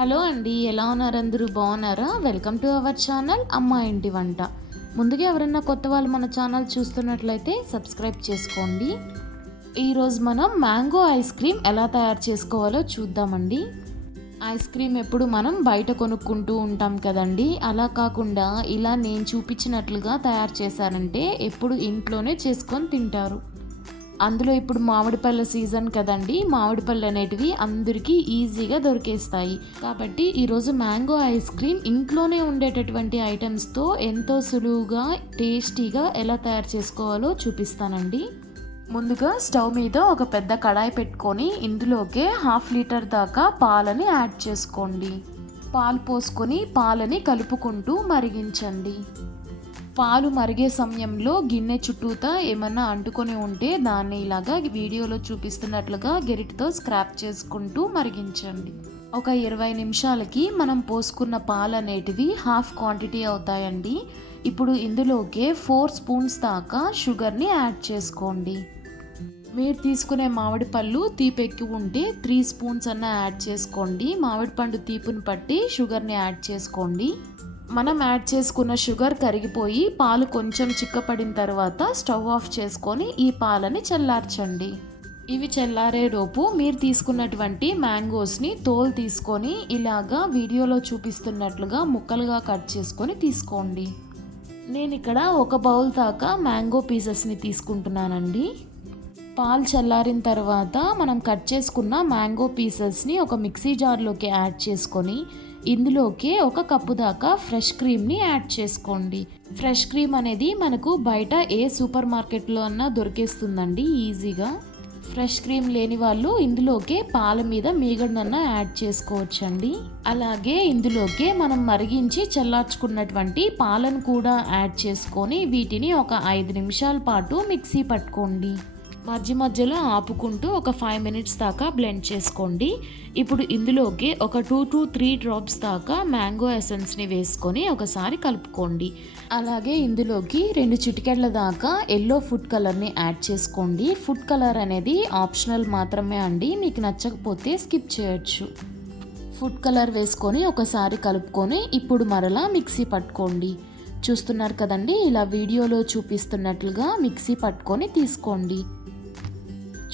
Hello అండి ఎలా ఉన్నారు అందరూ? బాగున్నారా? వెల్కమ్ టు అవర్ ఛానల్ అమ్మ ఇంటి వంట. ముందుగా ఎవరైనా కొత్త వాళ్ళు మన ఛానల్ చూస్తున్నట్లయితే సబ్స్క్రైబ్ చేసుకోండి. ఈరోజు మనం మ్యాంగో ఐస్ క్రీమ్ ఎలా తయారు చేసుకోవాలో చూద్దామండి. ఐస్ క్రీమ్ ఎప్పుడు మనం బయట కొనుక్కుంటూ ఉంటాం కదండి. అలా కాకుండా ఇలా నేను చూపించినట్లుగా తయారు చేశారంటే ఎప్పుడు ఇంట్లోనే చేసుకొని తింటారు. అందులో ఇప్పుడు మామిడి పళ్ళ సీజన్ కదండి మామిడి పళ్ళు అనేటివి అందరికీ ఈజీగా దొరికేస్తాయి. కాబట్టి ఈరోజు మ్యాంగో ఐస్ క్రీమ్ ఇంట్లోనే ఉండేటటువంటి ఐటమ్స్తో ఎంతో సులువుగా టేస్టీగా ఎలా తయారు చేసుకోవాలో చూపిస్తానండి. ముందుగా స్టవ్ మీద ఒక పెద్ద కడాయి పెట్టుకొని ఇందులోకే హాఫ్ లీటర్ దాకా పాలని యాడ్ చేసుకోండి. పాలు పోసుకొని పాలని కలుపుకుంటూ మరిగించండి. పాలు మరిగే సమయంలో గిన్నె చుట్టూతా ఏమన్నా అంటుకొని ఉంటే దాన్ని ఇలాగా వీడియోలో చూపిస్తున్నట్లుగా గెరిటితో స్క్రాప్ చేసుకుంటూ మరిగించండి. ఒక ఇరవై నిమిషాలకి మనం పోసుకున్న పాలు అనేటివి హాఫ్ క్వాంటిటీ అవుతాయండి. ఇప్పుడు ఇందులోకే ఫోర్ స్పూన్స్ దాకా షుగర్ని యాడ్ చేసుకోండి. మీరు తీసుకునే మామిడి పళ్ళు తీపి ఎక్కువ ఉంటే త్రీ స్పూన్స్ అన్న యాడ్ చేసుకోండి. మామిడి పండు తీపుని పట్టి షుగర్ని యాడ్ చేసుకోండి. మనం యాడ్ చేసుకున్న షుగర్ కరిగిపోయి పాలు కొంచెం చిక్కపడిన తర్వాత స్టవ్ ఆఫ్ చేసుకొని ఈ పాలని చల్లార్చండి. ఇవి చల్లారే లోపు మీరు తీసుకున్నటువంటి మ్యాంగోస్ని తోలు తీసుకొని ఇలాగా వీడియోలో చూపిస్తున్నట్లుగా ముక్కలుగా కట్ చేసుకొని తీసుకోండి. నేను ఇక్కడ ఒక బౌల్ దాకా మ్యాంగో పీసెస్ని తీసుకుంటున్నానండి. పాలు చల్లారిన తర్వాత మనం కట్ చేసుకున్న మ్యాంగో పీసెస్ని ఒక మిక్సీ జార్లోకి యాడ్ చేసుకొని ఇందులోకి ఒక కప్పు దాకా ఫ్రెష్ క్రీమ్ని యాడ్ చేసుకోండి. ఫ్రెష్ క్రీమ్ అనేది మనకు బయట ఏ సూపర్ మార్కెట్లో అన్నా దొరికేస్తుందండి ఈజీగా. ఫ్రెష్ క్రీమ్ లేని వాళ్ళు ఇందులోకే పాల మీద మీగడనన్న యాడ్ చేసుకోవచ్చండి. అలాగే ఇందులోకే మనం మరిగించి చల్లార్చుకున్నటువంటి పాలను కూడా యాడ్ చేసుకొని వీటిని ఒక ఐదు నిమిషాల పాటు మిక్సీ పట్టుకోండి. మధ్య మధ్యలో ఆపుకుంటూ ఒక ఫైవ్ మినిట్స్ దాకా బ్లెండ్ చేసుకోండి. ఇప్పుడు ఇందులోకి ఒక టూ టు త్రీ డ్రాప్స్ దాకా మ్యాంగో ఎసెన్స్ని వేసుకొని ఒకసారి కలుపుకోండి. అలాగే ఇందులోకి రెండు చిటికెళ్ళ దాకా ఎల్లో ఫుడ్ కలర్ని యాడ్ చేసుకోండి. ఫుడ్ కలర్ అనేది ఆప్షనల్ మాత్రమే అండి. మీకు నచ్చకపోతే స్కిప్ చేయొచ్చు. ఫుడ్ కలర్ వేసుకొని ఒకసారి కలుపుకొని ఇప్పుడు మరలా మిక్సీ పట్టుకోండి. చూస్తున్నారు కదండి? ఇలా వీడియోలో చూపిస్తున్నట్లుగా మిక్సీ పట్టుకొని తీసుకోండి.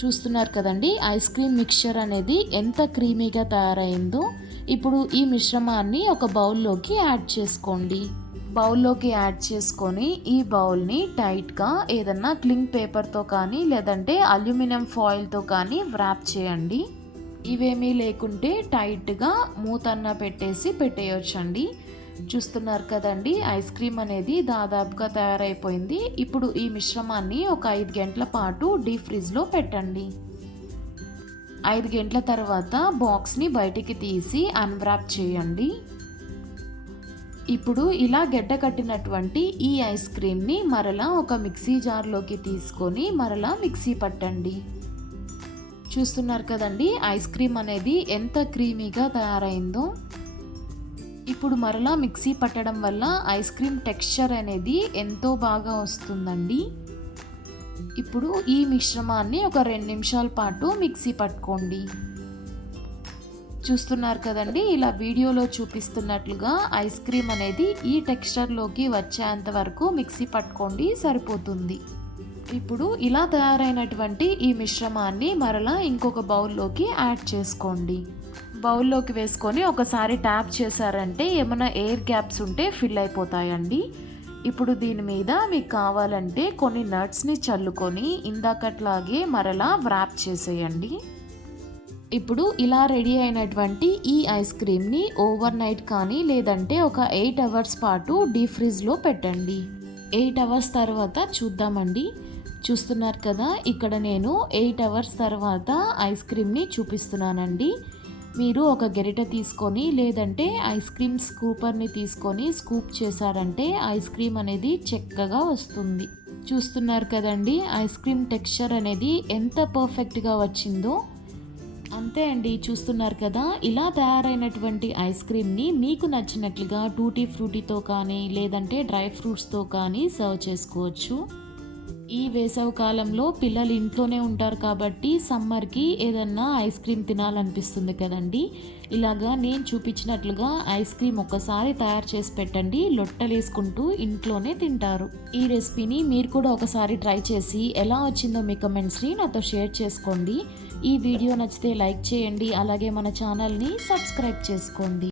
చూస్తున్నారు కదండి? ఐస్ క్రీమ్ మిక్చర్ అనేది ఎంత క్రీమీగా తయారైందో ఇప్పుడు ఈ మిశ్రమాన్ని ఒక బౌల్లోకి యాడ్ చేసుకోండి. బౌల్లోకి యాడ్ చేసుకొని ఈ బౌల్ని టైట్గా ఏదన్నా క్లింగ్ పేపర్తో కానీ లేదంటే అల్యూమినియం ఫాయిల్తో కానీ వ్రాప్ చేయండి. ఇవేమీ లేకుంటే టైట్గా మూతన్న పెట్టేసి పెట్టేయొచ్చండి. చూస్తున్నారు కదండి ఐస్ క్రీమ్ అనేది దాదాపుగా తయారైపోయింది. ఇప్పుడు ఈ మిశ్రమాన్ని ఒక ఐదు గంటల పాటు డీప్ ఫ్రిడ్జ్లో పెట్టండి. ఐదు గంటల తర్వాత బాక్స్ని బయటికి తీసి అన్వ్రాప్ చేయండి. ఇప్పుడు ఇలా గడ్డ కట్టినటువంటి ఈ ఐస్ క్రీమ్ని మరలా ఒక మిక్సీ జార్లోకి తీసుకొని మరలా మిక్సీ పట్టండి. చూస్తున్నారు కదండి ఐస్ క్రీమ్ అనేది ఎంత క్రీమీగా తయారైందో. ఇప్పుడు మరలా మిక్సీ పట్టడం వల్ల ఐస్ క్రీమ్ టెక్స్చర్ అనేది ఎంతో బాగా వస్తుందండి. ఇప్పుడు ఈ మిశ్రమాన్ని ఒక రెండు నిమిషాల పాటు మిక్సీ పట్టుకోండి. చూస్తున్నారు కదండి ఇలా వీడియోలో చూపిస్తున్నట్లుగా ఐస్ క్రీమ్ అనేది ఈ టెక్స్చర్లోకి వచ్చేంత వరకు మిక్సీ పట్టుకోండి సరిపోతుంది. ఇప్పుడు ఇలా తయారైనటువంటి ఈ మిశ్రమాన్ని మరలా ఇంకొక బౌల్లోకి యాడ్ చేసుకోండి. బౌల్లోకి వేసుకొని ఒకసారి ట్యాప్ చేశారంటే ఏమైనా ఎయిర్ గ్యాప్స్ ఉంటే ఫిల్ అయిపోతాయండి. ఇప్పుడు దీని మీద మీకు కావాలంటే కొన్ని నట్స్ని చల్లుకొని ఇందాకట్లాగే మరలా వ్రాప్ చేసేయండి. ఇప్పుడు ఇలా రెడీ అయినటువంటి ఈ ఐస్ క్రీమ్ని ఓవర్ నైట్ కానీ లేదంటే ఒక ఎయిట్ అవర్స్ పాటు డీప్ ఫ్రిడ్జ్లో పెట్టండి. ఎయిట్ అవర్స్ తర్వాత చూద్దామండి. చూస్తున్నారు కదా ఇక్కడ నేను ఎయిట్ అవర్స్ తర్వాత ఐస్ క్రీమ్ని చూపిస్తున్నానండి. మీరు ఒక గెరిట తీసుకొని లేదంటే ఐస్ క్రీమ్ స్కూపర్ని తీసుకొని స్కూప్ చేశారంటే ఐస్ క్రీమ్ అనేది చక్కగా వస్తుంది. చూస్తున్నారు కదండి ఐస్ క్రీమ్ టెక్స్చర్ అనేది ఎంత పర్ఫెక్ట్గా వచ్చిందో. అంతే అండి చూస్తున్నారు కదా. ఇలా తయారైనటువంటి ఐస్ క్రీమ్ని మీకు నచ్చినట్లుగా టూటీ ఫ్రూటీతో కానీ లేదంటే డ్రై ఫ్రూట్స్తో కానీ సర్వ్ చేసుకోవచ్చు. ఈ వేసవి కాలంలో పిల్లలు ఇంట్లోనే ఉంటారు కాబట్టి సమ్మర్కి ఏదన్నా ఐస్ క్రీమ్ తినాలనిపిస్తుంది కదండి. ఇలాగా నేను చూపించినట్లుగా ఐస్ క్రీమ్ ఒకసారి తయారు చేసి పెట్టండి లొట్టలేసుకుంటూ ఇంట్లోనే తింటారు. ఈ రెసిపీని మీరు కూడా ఒకసారి ట్రై చేసి ఎలా వచ్చిందో మీ కమెంట్స్ని నాతో షేర్ చేసుకోండి. ఈ వీడియో నచ్చితే లైక్ చేయండి అలాగే మన ఛానల్ని సబ్స్క్రైబ్ చేసుకోండి.